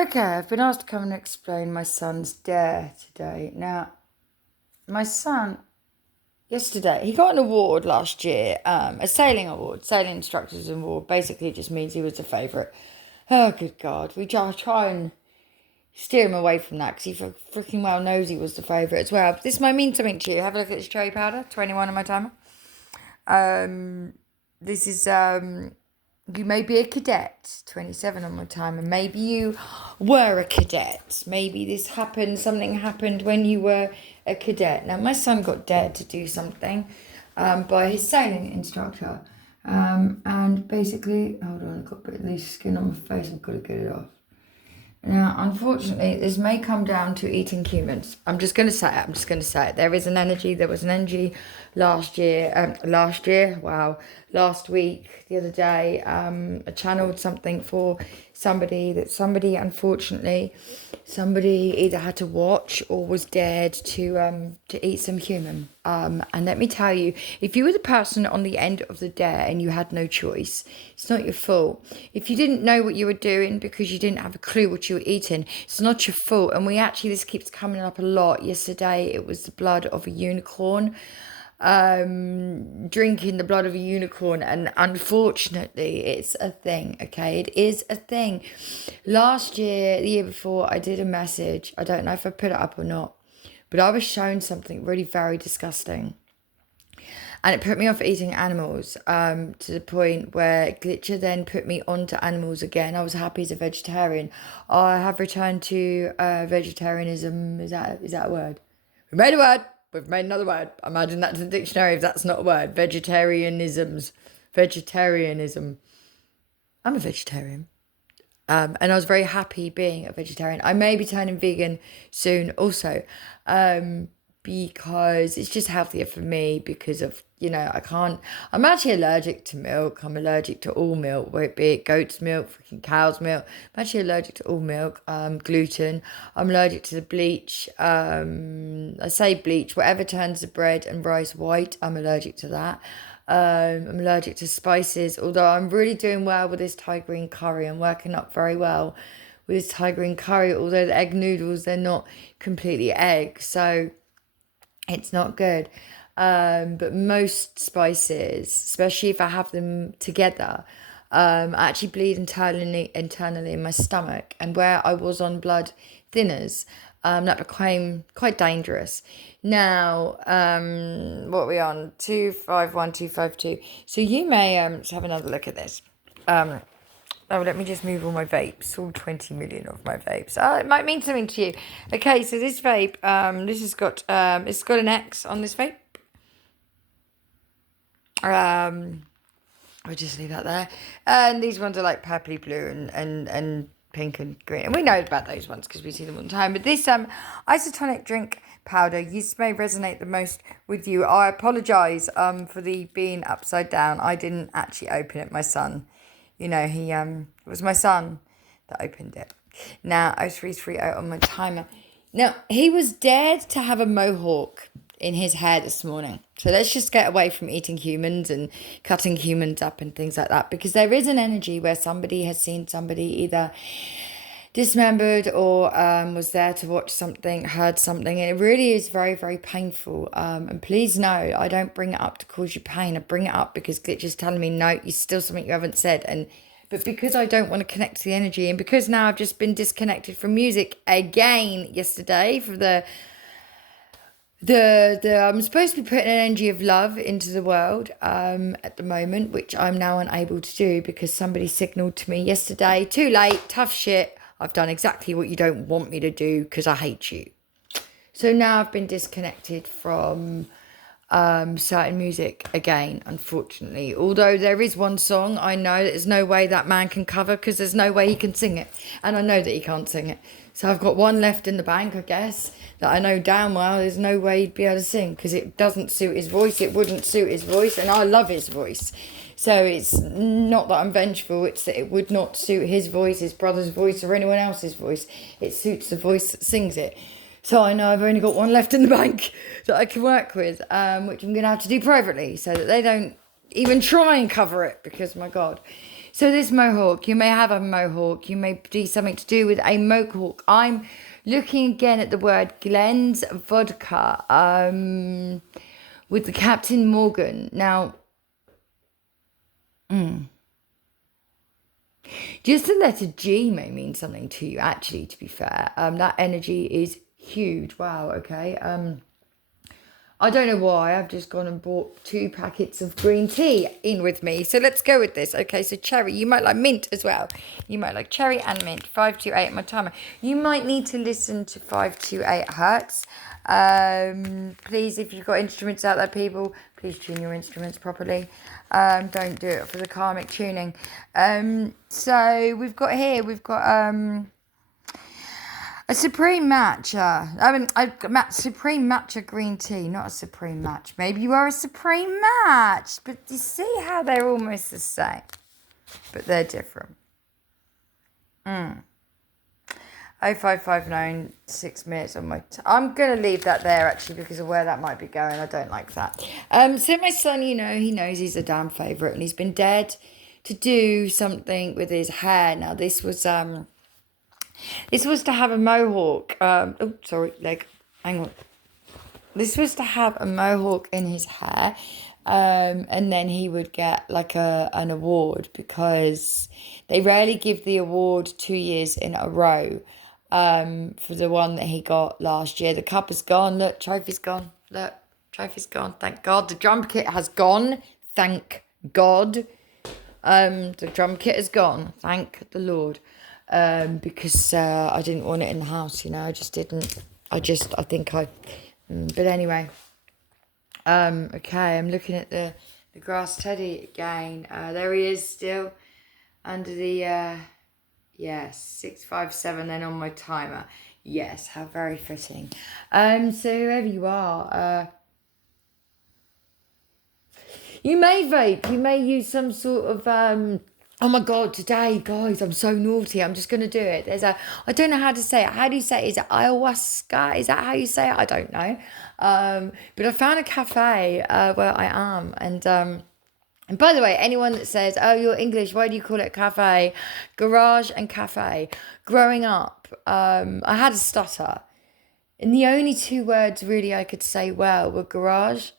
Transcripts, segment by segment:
Okay, I've been asked to come and explain my son's dare today. Now, my son, yesterday, he got an award last year, a sailing award, sailing instructors award. Basically, it just means he was a favourite. Oh, good God. We try and steer him away from that because he freaking well knows he was the favourite as well. But this might mean something to you. Have a look at this cherry powder, 21 on my timer. This is you may be a cadet, 27 on my time, and maybe you were a cadet. Maybe something happened when you were a cadet. Now, my son got dared to do something by his sailing instructor. And basically, hold on, I've got a bit of loose skin on my face, I've got to get it off. Now, unfortunately, this may come down to eating humans. I'm just going to say it. There was an energy last week, the other day. I channeled something for somebody, unfortunately, either had to watch or was dared to eat some human. And let me tell you, if you were the person on the end of the dare and you had no choice, it's not your fault. If you didn't know what you were doing because you didn't have a clue what you were eating, it's not your fault. And this keeps coming up a lot. Yesterday, it was the blood of a unicorn. Drinking the blood of a unicorn, and unfortunately it's a thing. Okay, it is a thing. The year before, I did a message. I don't know if I put it up or not, but I was shown something really very disgusting, and it put me off eating animals, to the point where Glitcher then put me onto animals again. I was happy as a vegetarian. I have returned to vegetarianism. Is that a word? We made a word. We've made another word. Imagine that's in the dictionary if that's not a word. Vegetarianism. I'm a vegetarian. And I was very happy being a vegetarian. I may be turning vegan soon also. Because it's just healthier for me because of, I'm actually allergic to milk. I'm allergic to all milk, be it goat's milk, freaking cow's milk. I'm actually allergic to all milk, gluten. I'm allergic to the bleach. I say bleach, whatever turns the bread and rice white, I'm allergic to that. I'm allergic to spices, although I'm really doing well with this Thai green curry. I'm working up very well with this Thai green curry, although the egg noodles, they're not completely egg. So it's not good. But most spices, especially if I have them together, I actually bleed internally in my stomach. And where I was on blood thinners, that became quite dangerous. Now, what are we on? 251, 252. So you may let's have another look at this. Let me just move all my vapes, all 20 million of my vapes. It might mean something to you. Okay, so this vape, it's got an X on this vape. I'll just leave that there. And these ones are like purpley blue and pink and green. And we know about those ones because we see them all the time. But this isotonic drink powder, this may resonate the most with you. I apologise for the being upside down. I didn't actually open it, my son. It was my son that opened it. Now, 0330 on my timer. Now, he was dared to have a mohawk in his hair this morning. So let's just get away from eating humans and cutting humans up and things like that, because there is an energy where somebody has seen somebody either dismembered or was there to watch something, heard something, and it really is very, very painful. And please know, I don't bring it up to cause you pain. I bring it up because Glitch is telling me, no, it's still something you haven't said. But because I don't want to connect to the energy, and because now I've just been disconnected from music again yesterday for the I'm supposed to be putting an energy of love into the world at the moment, which I'm now unable to do because somebody signaled to me yesterday, too late, tough shit, I've done exactly what you don't want me to do because I hate you. So now I've been disconnected from certain music again, unfortunately. Although there is one song I know that there's no way that man can cover because there's no way he can sing it. And I know that he can't sing it. So I've got one left in the bank, I guess, that I know damn well there's no way he'd be able to sing because it doesn't suit his voice. It wouldn't suit his voice, and I love his voice. So it's not that I'm vengeful, it's that it would not suit his voice, his brother's voice, or anyone else's voice. It suits the voice that sings it. So I know I've only got one left in the bank that I can work with, which I'm going to have to do privately so that they don't even try and cover it because, my God. So this mohawk, you may have a mohawk. You may do something to do with a mohawk. I'm looking again at the word Glenn's vodka with the Captain Morgan. Now, just the letter G may mean something to you, actually, to be fair. That energy is huge. Wow, okay. I don't know why. I've just gone and bought 2 packets of green tea in with me. So let's go with this. Okay, so cherry. You might like mint as well. You might like cherry and mint. 528, my timer. You might need to listen to 528 hertz. Please, if you've got instruments out there, people, please tune your instruments properly. Don't do it for the karmic tuning. So we've got a supreme matcha. Supreme matcha green tea, not a supreme match. Maybe you are a supreme match, but you see how they're almost the same, but they're different. 0559, 6 minutes on my... I'm going to leave that there, actually, because of where that might be going. I don't like that. So my son, he knows he's a damn favourite, and he's been dared to do something with his hair. Now, this was to have a mohawk. Leg. Hang on. This was to have a mohawk in his hair, and then he would get like an award, because they rarely give the award 2 years in a row. For the one that he got last year. The cup is gone. Look, trophy's gone. Look, trophy's gone. Thank God. The drum kit has gone. Thank God. The drum kit is gone. Thank the Lord. Because I didn't want it in the house, I just didn't. But anyway. Okay, I'm looking at the grass teddy again. There he is still under the... Yes, 657 then on my timer. Yes, how very fitting. So whoever you are, you may vape. You may use some sort of oh my God, today, guys, I'm so naughty. I'm just gonna do it. I don't know how to say it. How do you say it? Is it ayahuasca? Is that how you say it? I don't know. But I found a cafe where I am, and by the way, anyone that says, oh, you're English, why do you call it cafe? Garage and cafe. Growing up, I had a stutter. And the only 2 words really I could say well were garage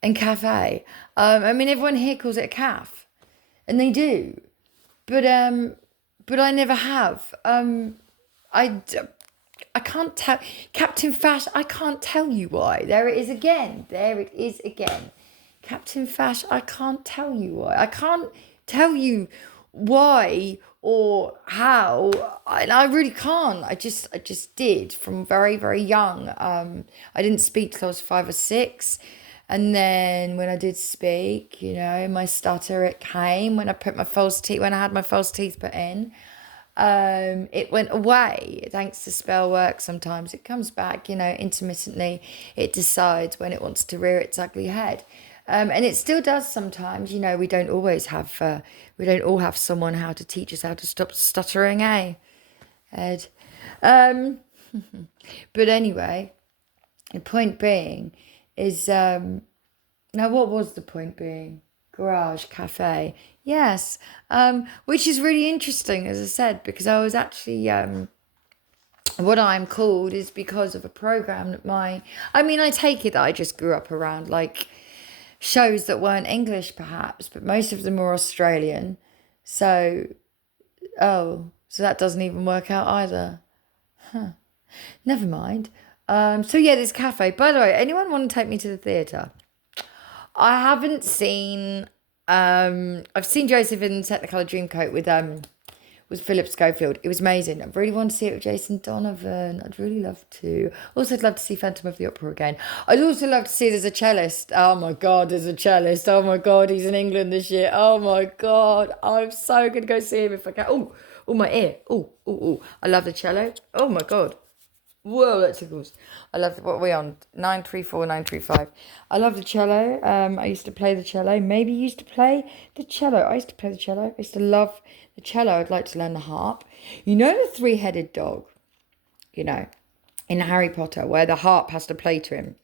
and cafe. Everyone here calls it a caf. And they do. But I never have. I can't tell. Captain Fash, I can't tell you why. There it is again. Captain Fash, I can't tell you why. I can't tell you why or how. I really can't. I just did from very, very young. I didn't speak till I was 5 or 6. And then when I did speak, my stutter, it came when I had my false teeth put in. It went away thanks to spell work. Sometimes it comes back, intermittently. It decides when it wants to rear its ugly head. And it still does sometimes. We don't always have, we don't all have someone how to teach us how to stop stuttering, Ed? But anyway, the point being is, now what was the point being? Garage, cafe. Yes, which is really interesting, as I said, because I was actually, what I'm called is because of a program that I take it that I just grew up around, like, shows that weren't English perhaps, but most of them were Australian. So that doesn't even work out either. Never mind. So yeah, this cafe. By the way, anyone want to take me to the theatre? I haven't seen... I've seen Joseph in Technicolor Dreamcoat with Philip Schofield. It was amazing. I really want to see it with Jason Donovan. I'd really love to. Also, I'd love to see Phantom of the Opera again. I'd also love to see there's a cellist. Oh my God, there's a cellist. Oh my God, he's in England this year. Oh my God, I'm so going to go see him if I can. Oh, my ear. Oh. I love the cello. Oh my God. Whoa, that tickles. I love what are we on? 934, 935. I love the cello. I used to play the cello. Maybe you used to play the cello. I used to play the cello. I used to love the cello. I'd like to learn the harp. The 3-headed dog, in Harry Potter, where the harp has to play to him.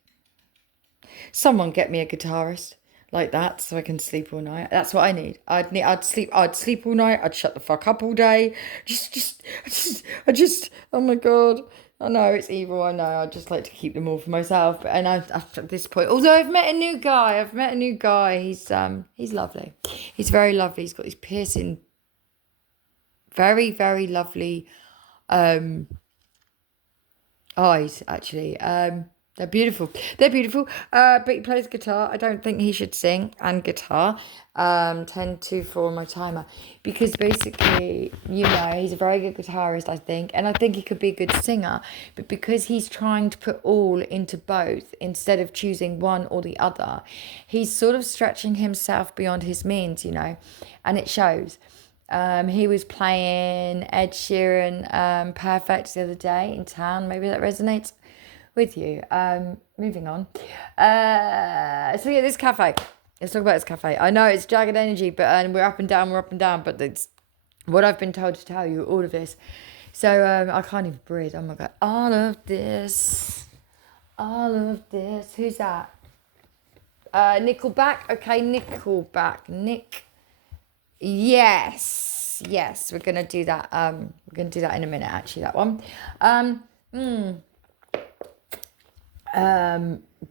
Someone get me a guitarist. like that, so I can sleep all night. That's what I need. I'd sleep all night. I'd shut the fuck up all day. Oh my God. I know it's evil. I know. I'd just like to keep them all for myself. But after this point, although I've met a new guy. He's lovely. He's very lovely. He's got these piercing, very, very lovely eyes, actually. They're beautiful. They're beautiful. But he plays guitar. I don't think he should sing and guitar. 10-2-4 my timer. Because basically, he's a very good guitarist, I think. And I think he could be a good singer. But because he's trying to put all into both instead of choosing one or the other, he's sort of stretching himself beyond his means, and it shows. He was playing Ed Sheeran Perfect the other day in town. Maybe that resonates with you. Moving on. So yeah, this cafe. Let's talk about this cafe. I know it's jagged energy, but we're up and down, but it's what I've been told to tell you, all of this. So I can't even breathe. Oh my God. All of this. Who's that? Nickelback. Okay, Nickelback. Nick. Yes, we're gonna do that. We're gonna do that in a minute. Actually, that one.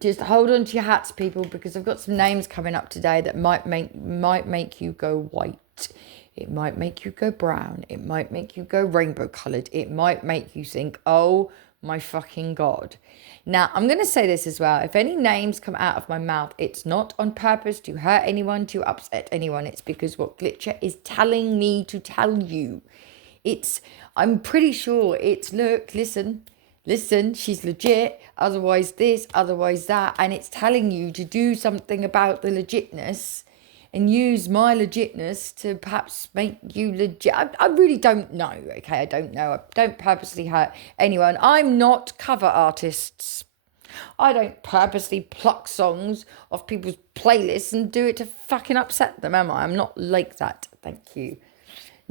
Just hold on to your hats, people, because I've got some names coming up today that might make you go white. It might make you go brown. It might make you go rainbow coloured. It might make you think, oh my fucking God. Now, I'm going to say this as well. If any names come out of my mouth, it's not on purpose to hurt anyone, to upset anyone. It's because what Glitcher is telling me to tell you. I'm pretty sure it's, look, listen, she's legit, otherwise this, otherwise that. And it's telling you to do something about the legitness and use my legitness to perhaps make you legit. I really don't know, okay? I don't know. I don't purposely hurt anyone. I'm not cover artists. I don't purposely pluck songs off people's playlists and do it to fucking upset them, am I? I'm not like that. Thank you.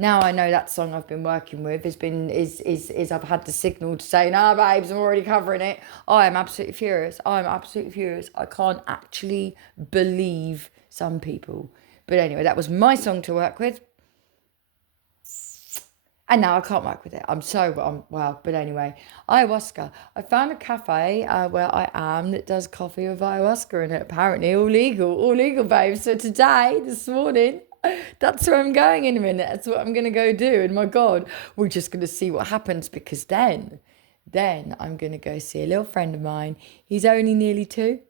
Now I know that song I've been working with is I've had the signal to say, nah, babes, I'm already covering it. I am absolutely furious. I can't actually believe some people. But anyway, that was my song to work with. And now I can't work with it. But anyway, ayahuasca. I found a cafe where I am that does coffee with ayahuasca in it. Apparently all legal, babes. So this morning, that's where I'm going in a minute. That's what I'm going to go do. And my God, we're just going to see what happens, because then I'm going to go see a little friend of mine. He's only nearly 2.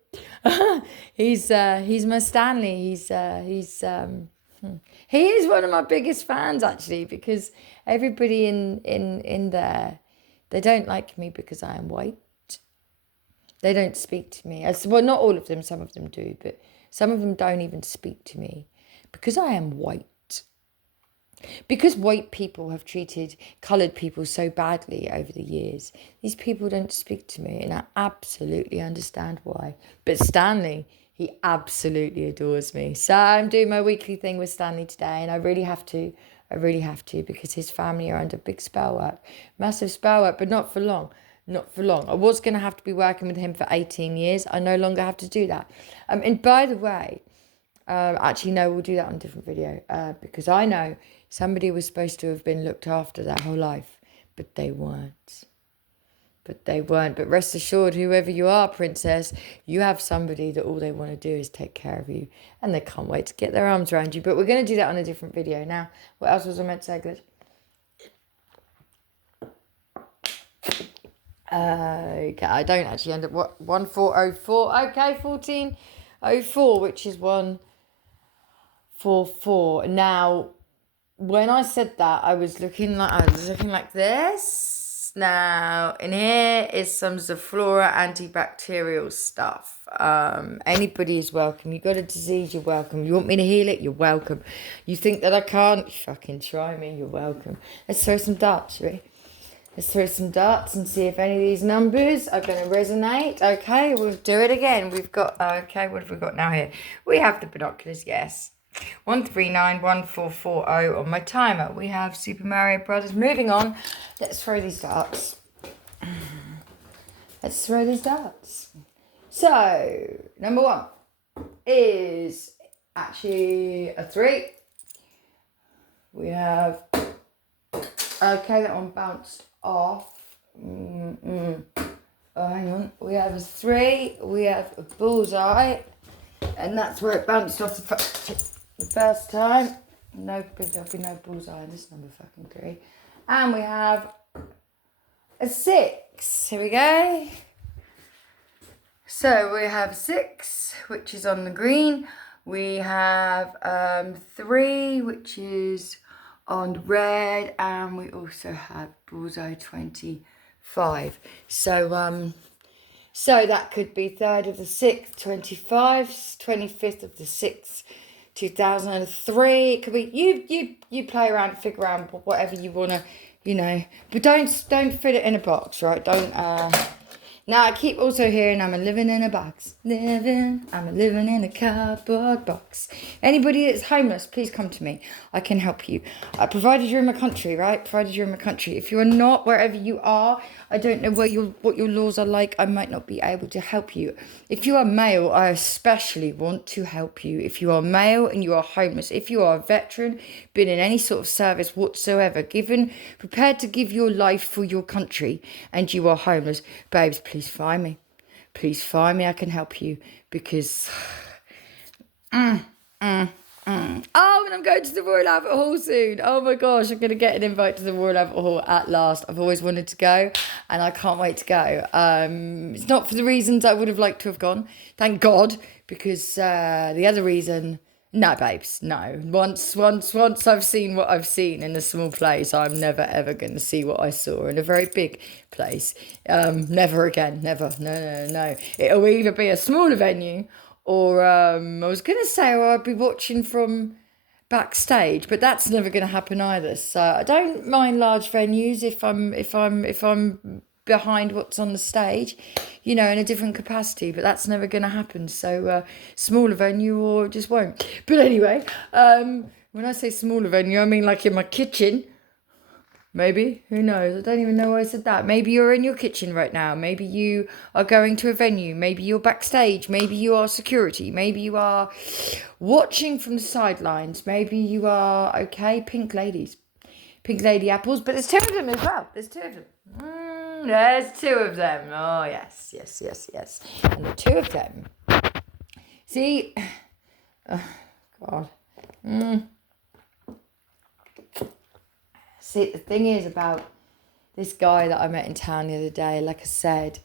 He's my Stanley. He is one of my biggest fans, actually, because everybody in there, they don't like me because I am white. They don't speak to me. Well, not all of them. Some of them do, but some of them don't even speak to me because I am white. Because white people have treated coloured people so badly over the years, these people don't speak to me, and I absolutely understand why. But Stanley, he absolutely adores me. So I'm doing my weekly thing with Stanley today, and I really have to, because his family are under big spell work, massive spell work, but not for long. I was going to have to be working with him for 18 years. I no longer have to do that. And by the way, actually, no, we'll do that on a different video, because I know somebody was supposed to have been looked after their whole life, but they weren't. But rest assured, whoever you are, princess, you have somebody that all they want to do is take care of you, and they can't wait to get their arms around you. But we're going to do that on a different video. Now, what else was I meant to say, Glitch? Okay, I don't actually end up, 1404, okay, 1404, which is 144. Now, when I said that, I was looking like this. Now, in here is some Zoflora antibacterial stuff. Anybody is welcome. You got a disease, you're welcome. You want me to heal it, you're welcome. You think that I can't? Fucking try me, you're welcome. Let's throw some darts, shall we? Let's throw some darts and see if any of these numbers are going to resonate. Okay, we'll do it again. We've got, okay, what have we got now here? We have the binoculars, yes. 1391440 on my timer. We have Super Mario Brothers. Moving on. Let's throw these darts. So, number 1 is actually a 3. We have, okay, that one bounced off. Oh, hang on. We have a 3. We have a bullseye, and that's where it bounced off the first time. No, there'll be no bullseye in this number fucking 3. And we have a 6. Here we go. So we have 6, which is on the green. We have 3, which is on red, and we also have bullseye 25. So so that could be 3rd of the 6th, 25, 25th of the 6th, 2003. It could be you play around, figure out whatever you wanna, but don't fit it in a box, right? Don't. Now I keep also hearing I'm living in a box. I'm living in a cardboard box. Anybody that's homeless, please come to me. I can help you. Provided you're in my country, right? Provided you're in my country. If you are not, wherever you are, I don't know what your laws are like. I might not be able to help you. If you are male, I especially want to help you. If you are male and you are homeless, if you are a veteran, been in any sort of service whatsoever, prepared to give your life for your country, and you are homeless, babes, please find me. Please find me. I can help you because. Oh, and I'm going to the Royal Albert Hall soon. Oh my gosh, I'm going to get an invite to the Royal Albert Hall at last. I've always wanted to go, and I can't wait to go. It's not for the reasons I would have liked to have gone, thank God, because the other reason, no, babes, no. Once I've seen what I've seen in a small place, I'm never ever going to see what I saw in a very big place. Never again, never. No. It'll either be a smaller venue, or I was going to say, I'd be watching from backstage, but that's never going to happen either. So I don't mind large venues if I'm behind what's on the stage, in a different capacity, but that's never going to happen. So smaller venue or it just won't. But anyway, when I say smaller venue, I mean like in my kitchen. Maybe, who knows? I don't even know why I said that. Maybe you're in your kitchen right now. Maybe you are going to a venue. Maybe you're backstage. Maybe you are security. Maybe you are watching from the sidelines. Maybe you are, pink ladies. Pink lady apples. But there's 2 of them as well. There's 2 of them. There's 2 of them. Oh, yes. And the 2 of them. See? Oh, God. See, the thing is about this guy that I met in town the other day, like I said,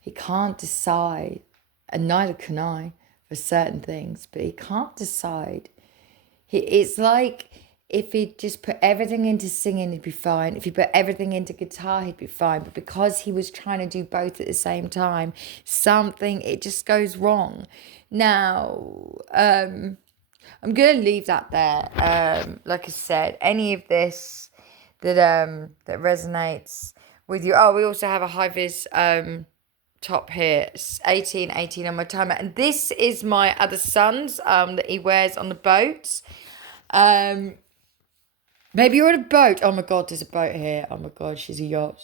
he can't decide, and neither can I, for certain things, but he can't decide. It's like if he just put everything into singing, he'd be fine. If he put everything into guitar, he'd be fine. But because he was trying to do both at the same time, it just goes wrong. Now, I'm going to leave that there. Like I said, any of this that resonates with you. Oh, we also have a high vis top here. It's 18 on my timer, and this is my other son's that he wears on the boats. Maybe you're on a boat. Oh my God, there's a boat here. Oh my God, she's a yacht.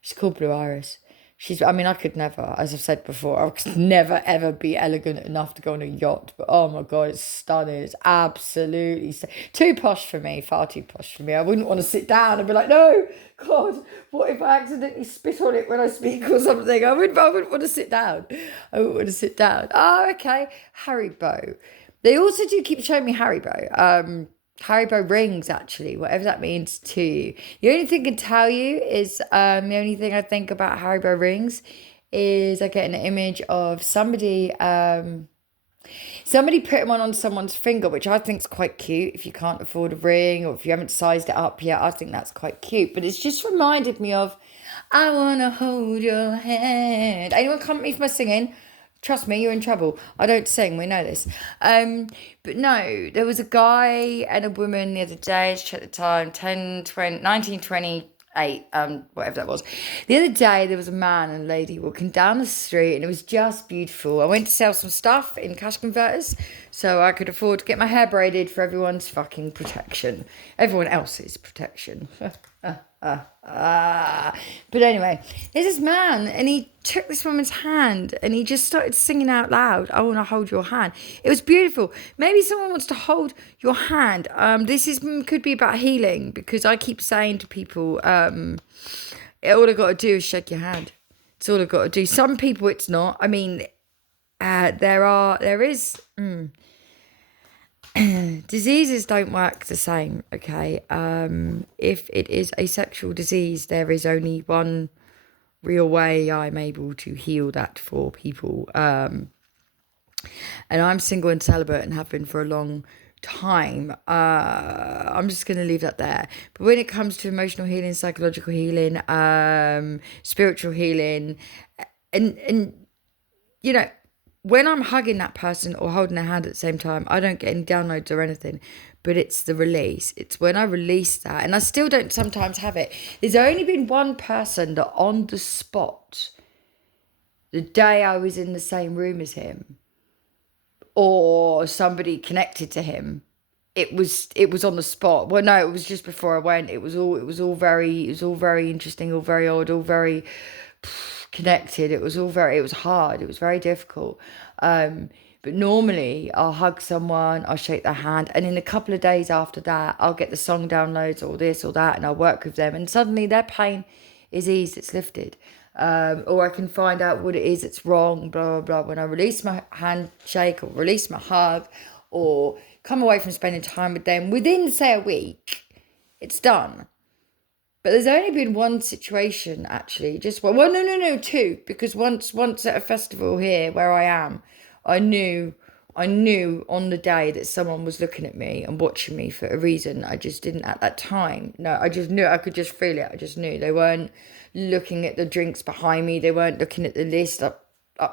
She's called Blue Iris. I could never, as I've said before, I could never ever be elegant enough to go on a yacht. But oh my God, it's stunning. It's absolutely too posh for me, far too posh for me. I wouldn't want to sit down and be like, no, God, what if I accidentally spit on it when I speak or something? I wouldn't want to sit down. Oh, okay. Haribo. They also do keep showing me Haribo. Haribo rings, actually, whatever that means to you. The only thing I can tell you is, the only thing I think about Haribo rings is I get an image of somebody putting one on someone's finger, which I think is quite cute. If you can't afford a ring or if you haven't sized it up yet, I think that's quite cute. But it's just reminded me of, I want to hold your hand. Anyone come at me for my singing? Trust me, you're in trouble. I don't sing, we know this. But no, there was a guy and a woman the other day, let's check the time, 1928, whatever that was. The other day, there was a man and a lady walking down the street, and it was just beautiful. I went to sell some stuff in cash converters, so I could afford to get my hair braided for everyone's fucking protection. Everyone else's protection. But anyway, there's this man, and he took this woman's hand, and he just started singing out loud, "I want to hold your hand." It was beautiful. Maybe someone wants to hold your hand. This is could be about healing, because I keep saying to people, all I got to do is shake your hand. It's all I got to do. Some people, it's not. I mean, there is. Diseases don't work the same, okay? If it is a sexual disease, there is only one real way I'm able to heal that for people. And I'm single and celibate and have been for a long time. I'm just going to leave that there. But when it comes to emotional healing, psychological healing, spiritual healing, and you know, when I'm hugging that person or holding their hand at the same time, I don't get any downloads or anything, but it's the release. It's when I release that, and I still don't sometimes have it. There's only been one person that on the spot, the day I was in the same room as him, or somebody connected to him, it was on the spot. Well, no, it was just before I went. It was all very interesting, all very odd, all very connected. It was hard. It was very difficult. But normally I'll hug someone, I'll shake their hand, and in a couple of days after that, I'll get the song downloads or this or that, and I'll work with them, and suddenly their pain is eased, it's lifted. Or I can find out what it is that's wrong, blah, blah, blah. When I release my handshake or release my hug or come away from spending time with them, within, say, a week, it's done. But there's only been one situation, actually, just one. Well, no, two, because once at a festival here where I am, I knew on the day that someone was looking at me and watching me for a reason. I just didn't at that time. No, I just knew. I could just feel it. I just knew. They weren't looking at the drinks behind me. They weren't looking at the list up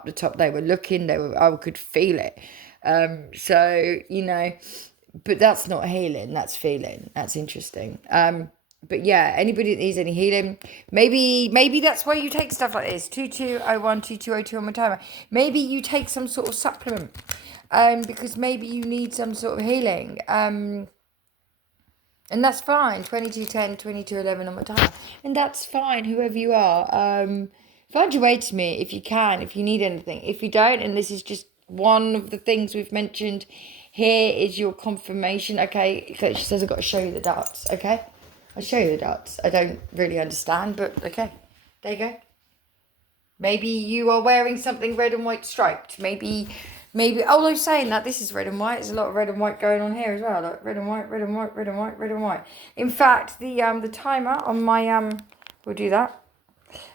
the top. They were looking. I could feel it. So, but that's not healing. That's feeling. That's interesting. But yeah, anybody that needs any healing, maybe that's why you take stuff like this. 2201, 2202 on my timer. Maybe you take some sort of supplement, because maybe you need some sort of healing. And that's fine. 2210, 2211 on my timer. And that's fine, whoever you are. Find your way to me if you can, if you need anything. If you don't, and this is just one of the things we've mentioned, here is your confirmation. Okay, she says I've got to show you the darts, okay? I'll show you the dots. I don't really understand, but okay. There you go. Maybe you are wearing something red and white striped. Maybe, although saying that, this is red and white. There's a lot of red and white going on here as well. Like red and white, red and white, red and white, red and white. In fact, the timer on my, we'll do that.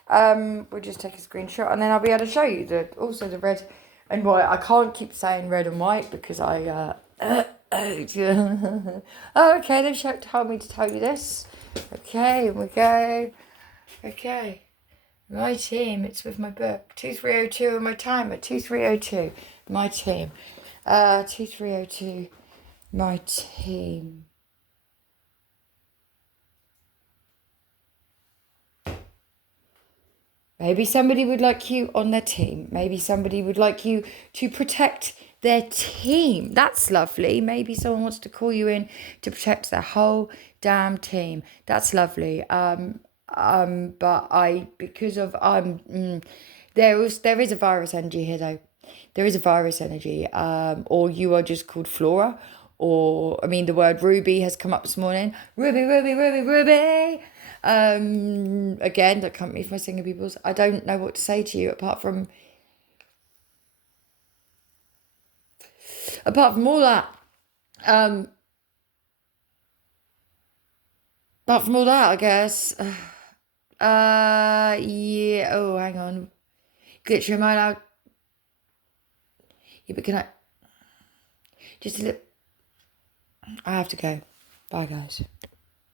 We'll just take a screenshot and then I'll be able to show you also the red and white. I can't keep saying red and white because I, oh, okay, they've told me to tell you this. Okay, here we go. Okay, my team, it's with my book. 2302 on my timer. 2302, my team. 2302, my team. Maybe somebody would like you on their team. Maybe somebody would like you to protect their team. That's lovely. Maybe someone wants to call you in to protect their whole damn team. That's lovely. But there is a virus energy here though. There is a virus energy. Or you are just called Flora. Or the word Ruby has come up this morning. Ruby, Ruby, Ruby, Ruby. Again, don't come at me for my singing peoples. I don't know what to say to you apart from all that. Apart from all that, I guess. Yeah. Oh, hang on. Glitcher, am I allowed? Yeah, but can I? Just a little. I have to go. Bye, guys.